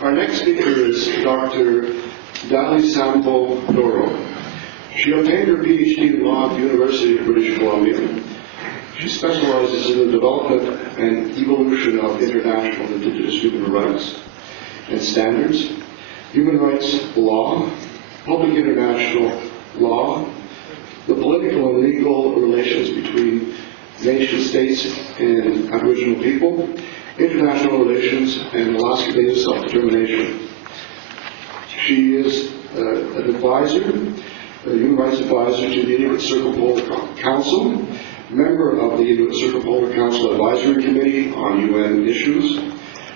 Our next speaker is Dr. Dalee Sambo Dorough. She obtained her PhD in law at the University of British Columbia. She specializes in the development and evolution of international Indigenous human rights and standards, human rights law, public international law, the political and legal relations between nation states and Aboriginal people, international relations, and Alaska Native self-determination. She is an advisor, a human rights advisor to the Inuit Circumpolar Council, member of the Inuit Circumpolar Council Advisory Committee on UN issues.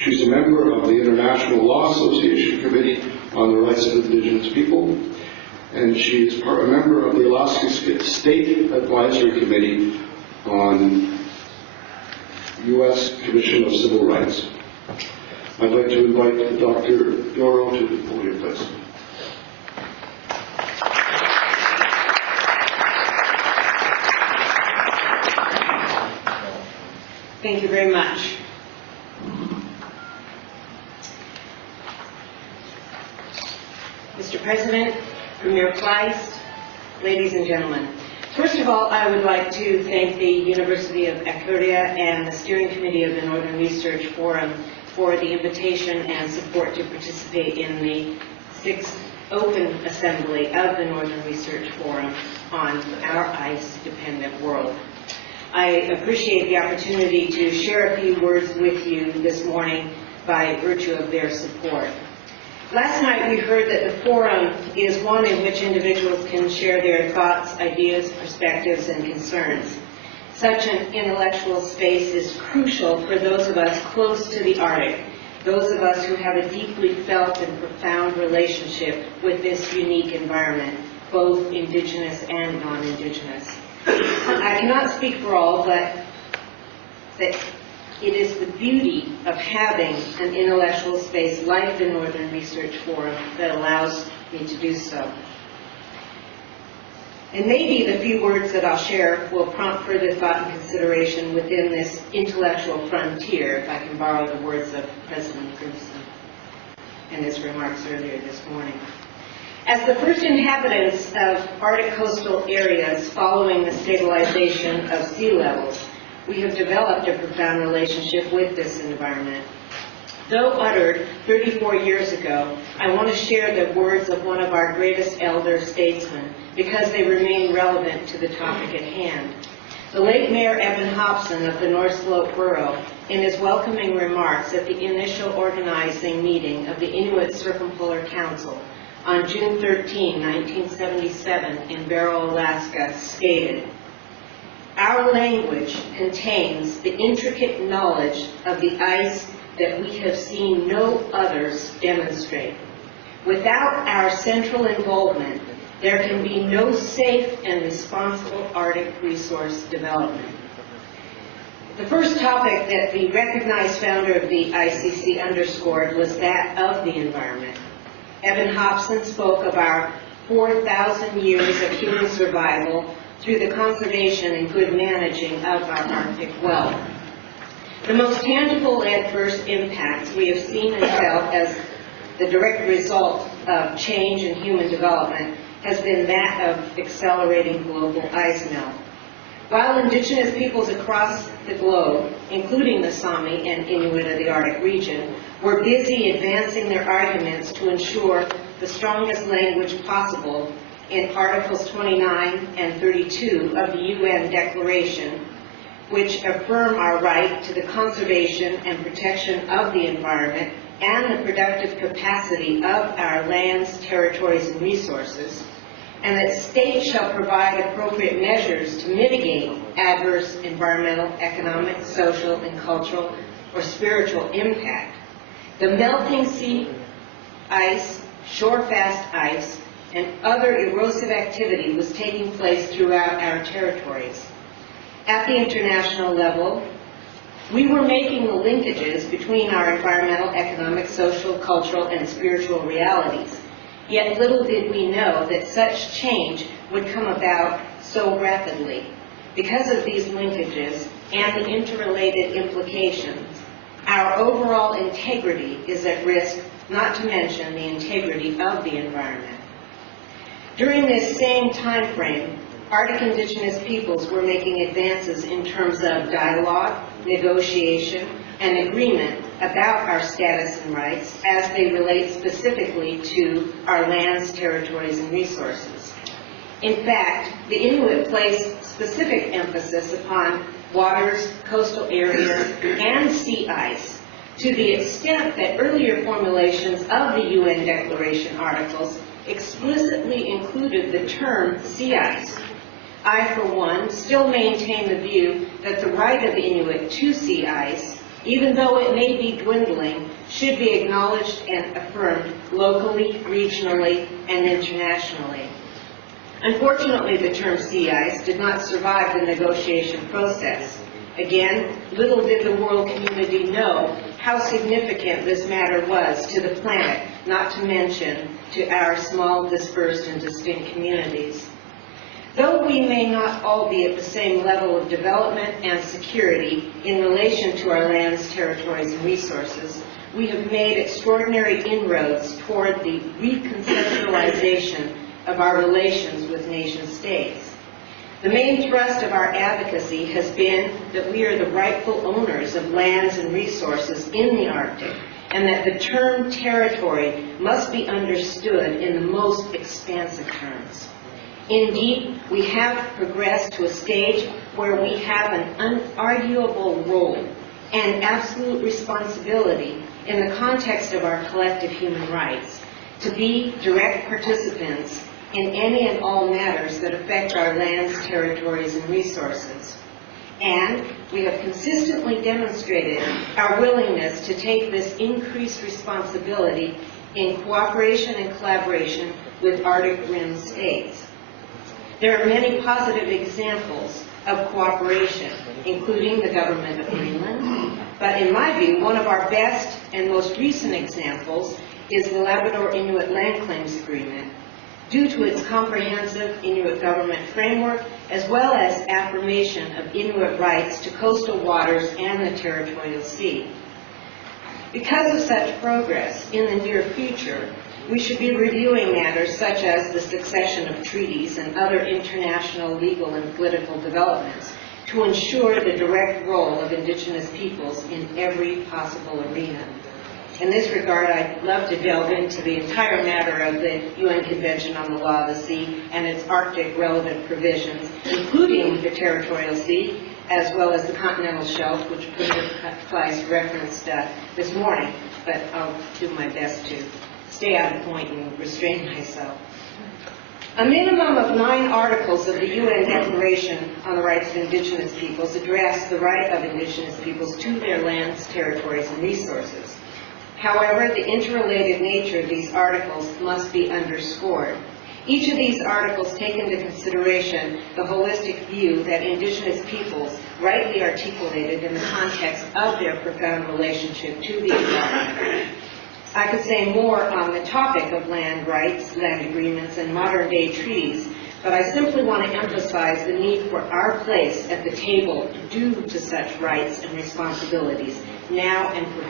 She's a member of the International Law Association Committee on the Rights of Indigenous People, and she is a member of the Alaska State Advisory Committee on U.S. Commission of Civil Rights. I'd like to invite Dr. Dorough to the podium, please. Thank you very much. Mr. President, Premier Kleist, ladies and gentlemen. First of all, I would like to thank the University of Anchorage and the Steering Committee of the Northern Research Forum for the invitation and support to participate in the 6th Open Assembly of the Northern Research Forum on our ice-dependent world. I appreciate the opportunity to share a few words with you this morning by virtue of their support. Last night we heard that the forum is one in which individuals can share their thoughts, ideas, perspectives, and concerns. Such an intellectual space is crucial for those of us close to the Arctic, those of us who have a deeply felt and profound relationship with this unique environment, both Indigenous and non-Indigenous. I cannot speak for all, but that it is the beauty of having an intellectual space like the Northern Research Forum that allows me to do so. And maybe the few words that I'll share will prompt further thought and consideration within this intellectual frontier, if I can borrow the words of President Grimson in his remarks earlier this morning. As the first inhabitants of Arctic coastal areas following the stabilization of sea levels, we have developed a profound relationship with this environment. Though uttered 34 years ago, I want to share the words of one of our greatest elder statesmen because they remain relevant to the topic at hand. The late Mayor Evan Hobson of the North Slope Borough, in his welcoming remarks at the initial organizing meeting of the Inuit Circumpolar Council on June 13, 1977 in Barrow, Alaska, stated, "Our language contains the intricate knowledge of the ice that we have seen no others demonstrate. Without our central involvement, there can be no safe and responsible Arctic resource development." The first topic that the recognized founder of the ICC underscored was that of the environment. Evan Hobson spoke of our 4,000 years of human survival through the conservation and good managing of our Arctic wealth. The most tangible adverse impacts we have seen and felt as the direct result of change in human development has been that of accelerating global ice melt. While Indigenous peoples across the globe, including the Sami and Inuit of the Arctic region, were busy advancing their arguments to ensure the strongest language possible in Articles 29 and 32 of the UN Declaration, which affirm our right to the conservation and protection of the environment and the productive capacity of our lands, territories, and resources, and that states shall provide appropriate measures to mitigate adverse environmental, economic, social, and cultural or spiritual impact. The melting sea ice, shore-fast ice, and other erosive activity was taking place throughout our territories. At the international level, we were making the linkages between our environmental, economic, social, cultural, and spiritual realities. Yet little did we know that such change would come about so rapidly. Because of these linkages and the interrelated implications, our overall integrity is at risk not to mention the integrity of the environment. During this same time frame, Arctic Indigenous peoples were making advances in terms of dialogue, negotiation, and agreement about our status and rights as they relate specifically to our lands, territories, and resources. In fact, the Inuit place specific emphasis upon waters, coastal areas, and sea ice, to the extent that earlier formulations of the UN Declaration articles explicitly included the term sea ice. I, for one, still maintain the view that the right of the Inuit to sea ice, even though it may be dwindling, should be acknowledged and affirmed locally, regionally, and internationally. Unfortunately, the term sea ice did not survive the negotiation process. Again, little did the world community know how significant this matter was to the planet, not to mention to our small, dispersed, and distinct communities. Though we may not all be at the same level of development and security in relation to our lands, territories, and resources, we have made extraordinary inroads toward the reconceptualization of our relations with nation-states. The main thrust of our advocacy has been that we are the rightful owners of lands and resources in the Arctic, and that the term territory must be understood in the most expansive terms. Indeed, we have progressed to a stage where we have an unarguable role and absolute responsibility in the context of our collective human rights to be direct participants in any and all matters that affect our lands, territories, and resources. And we have consistently demonstrated our willingness to take this increased responsibility in cooperation and collaboration with Arctic Rim states. There are many positive examples of cooperation, including the government of Greenland, but in my view, one of our best and most recent examples is the Labrador Inuit Land Claims Agreement, due to its comprehensive Inuit government framework, as well as affirmation of Inuit rights to coastal waters and the territorial sea. Because of such progress in the near future, we should be reviewing matters such as the succession of treaties and other international legal and political developments to ensure the direct role of Indigenous peoples in every possible arena. In this regard, I'd love to delve into the entire matter of the UN Convention on the Law of the Sea and its Arctic relevant provisions, including the territorial sea, as well as the continental shelf, which Price referenced this morning, but I'll do my best to stay on point and restrain myself. A minimum of 9 articles of the UN Declaration on the Rights of Indigenous Peoples address the right of Indigenous peoples to their lands, territories, and resources. However, the interrelated nature of these articles must be underscored. Each of these articles take into consideration the holistic view that Indigenous peoples rightly articulated in the context of their profound relationship to the environment. I could say more on the topic of land rights, land agreements, and modern-day treaties, but I simply want to emphasize the need for our place at the table due to such rights and responsibilities now and for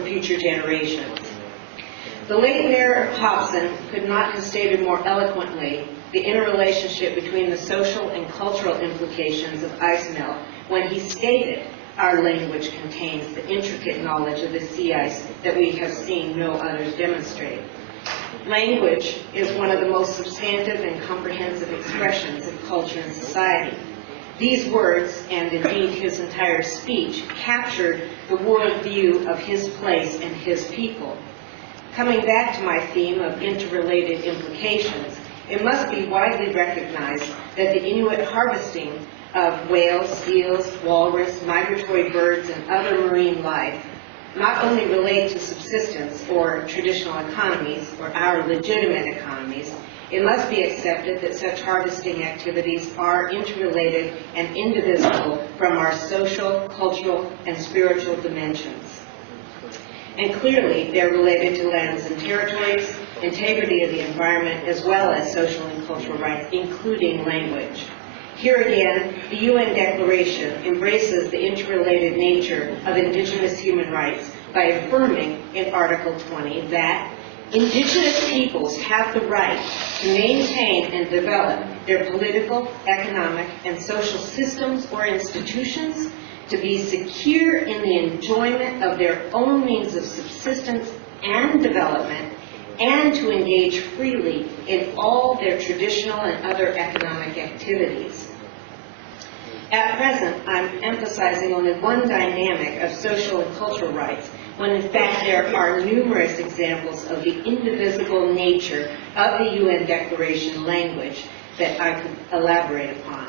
future generations. The late Mayor Hobson could not have stated more eloquently the interrelationship between the social and cultural implications of ice melt when he stated, "Our language contains the intricate knowledge of the sea ice that we have seen no others demonstrate." Language is one of the most substantive and comprehensive expressions of culture and society. These words, and indeed his entire speech, captured the worldview of his place and his people. Coming back to my theme of interrelated implications, it must be widely recognized that the Inuit harvesting of whales, seals, walrus, migratory birds, and other marine life not only relate to subsistence or traditional economies, or our legitimate economies, it must be accepted that such harvesting activities are interrelated and indivisible from our social, cultural, and spiritual dimensions. And clearly, they're related to lands and territories, integrity of the environment, as well as social and cultural rights, including language. Here again, the UN Declaration embraces the interrelated nature of Indigenous human rights by affirming in Article 20 that Indigenous peoples have the right to maintain and develop their political, economic, and social systems or institutions, to be secure in the enjoyment of their own means of subsistence and development, and to engage freely in all their traditional and other economic activities. At present, I'm emphasizing only one dynamic of social and cultural rights, when in fact there are numerous examples of the indivisible nature of the UN Declaration language that I could elaborate upon.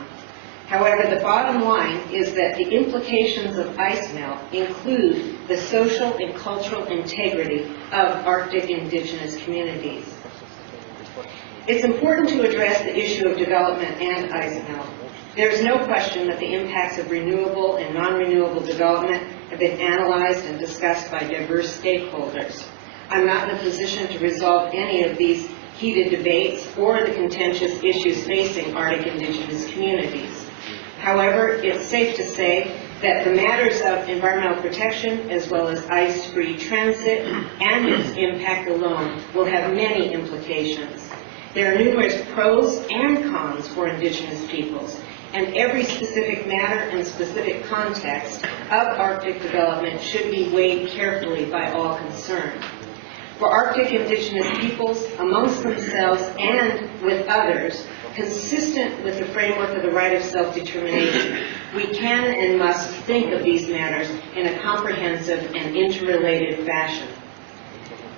However, the bottom line is that the implications of ice melt include the social and cultural integrity of Arctic indigenous communities. It's important to address the issue of development and ice melt. There is no question that the impacts of renewable and non-renewable development have been analyzed and discussed by diverse stakeholders. I'm not in a position to resolve any of these heated debates or the contentious issues facing Arctic indigenous communities. However, it's safe to say that the matters of environmental protection, as well as ice-free transit and its impact alone, will have many implications. There are numerous pros and cons for indigenous peoples, and every specific matter and specific context of Arctic development should be weighed carefully by all concerned. For Arctic indigenous peoples, amongst themselves and with others, consistent with the framework of the right of self-determination, we can and must think of these matters in a comprehensive and interrelated fashion.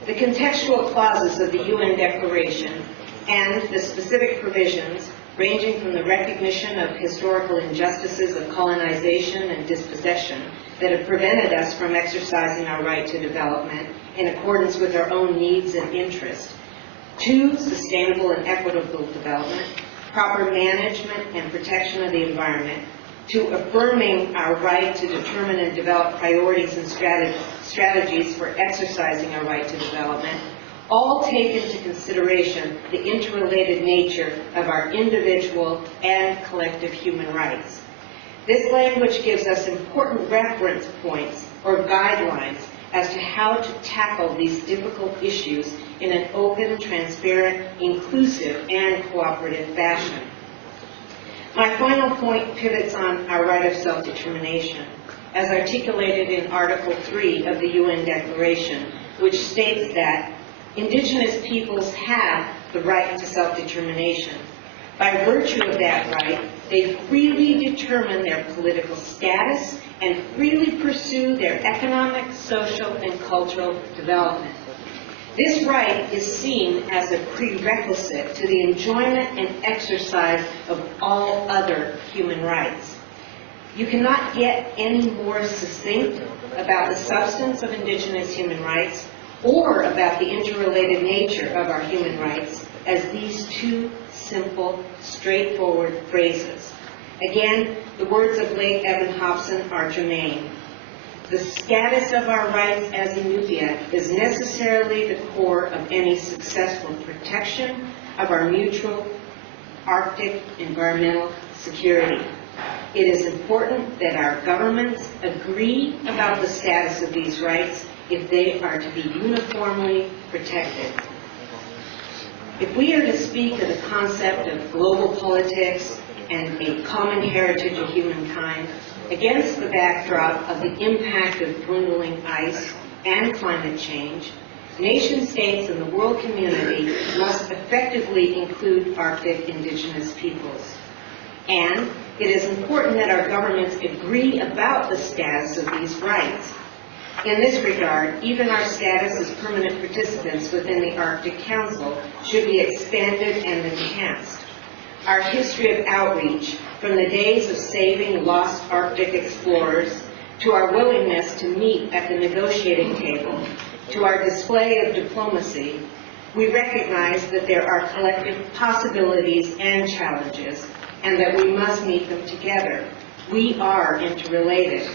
The contextual clauses of the UN Declaration and the specific provisions, ranging from the recognition of historical injustices of colonization and dispossession that have prevented us from exercising our right to development in accordance with our own needs and interests, to sustainable and equitable development, proper management and protection of the environment, to affirming our right to determine and develop priorities and strategies for exercising our right to development, all take into consideration the interrelated nature of our individual and collective human rights. This language gives us important reference points or guidelines as to how to tackle these difficult issues in an open, transparent, inclusive, and cooperative fashion. My final point pivots on our right of self-determination, as articulated in Article 3 of the UN Declaration, which states that Indigenous peoples have the right to self-determination. By virtue of that right, they freely determine their political status and freely pursue their economic, social, and cultural development. This right is seen as a prerequisite to the enjoyment and exercise of all other human rights. You cannot get any more succinct about the substance of indigenous human rights or about the interrelated nature of our human rights as these two simple, straightforward phrases. Again, the words of late Evan Hobson are germane. The status of our rights as Inupiat is necessarily the core of any successful protection of our mutual Arctic environmental security. It is important that our governments agree about the status of these rights if they are to be uniformly protected. If we are to speak of the concept of global politics and a common heritage of humankind, against the backdrop of the impact of dwindling ice and climate change, nation-states and the world community must effectively include Arctic indigenous peoples. And it is important that our governments agree about the status of these rights. In this regard, even our status as permanent participants within the Arctic Council should be expanded and enhanced. Our history of outreach, from the days of saving lost Arctic explorers, to our willingness to meet at the negotiating table, to our display of diplomacy, we recognize that there are collective possibilities and challenges, and that we must meet them together. We are interrelated.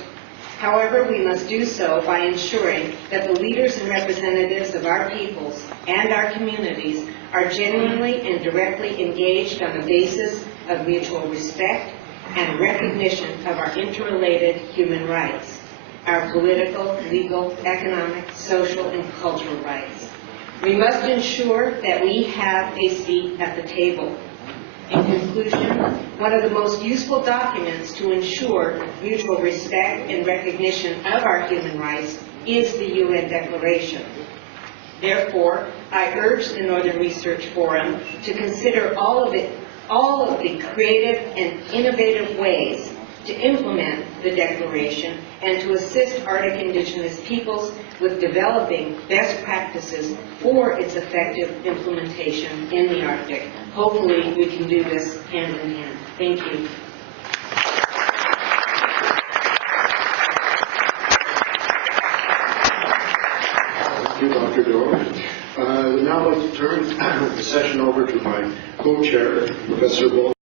However, we must do so by ensuring that the leaders and representatives of our peoples and our communities are genuinely and directly engaged on the basis of mutual respect and recognition of our interrelated human rights. our political, legal, economic, social, and cultural rights. We must ensure that we have a seat at the table. In conclusion, one of the most useful documents to ensure mutual respect and recognition of our human rights is the UN Declaration. Therefore, I urge the Northern Research Forum to consider all of the creative and innovative ways to implement the Declaration and to assist Arctic Indigenous peoples with developing best practices for its effective implementation in the Arctic. Hopefully, we can do this hand in hand. Thank you. Thank you, Dr. Dorough. I would now like to turn the session over to my co-chair, Professor Bo.